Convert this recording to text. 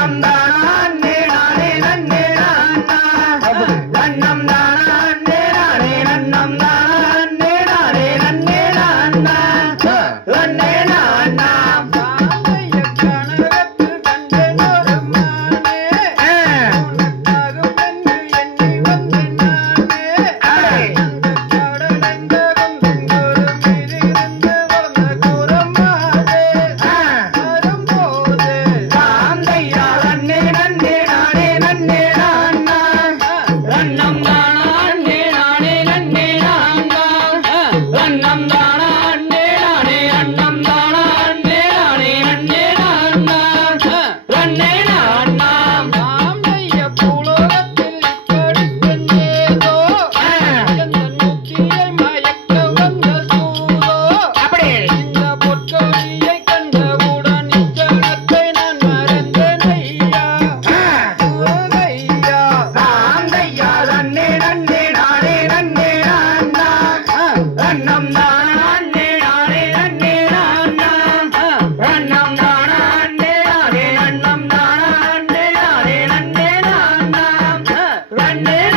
Nanda. கண்ணே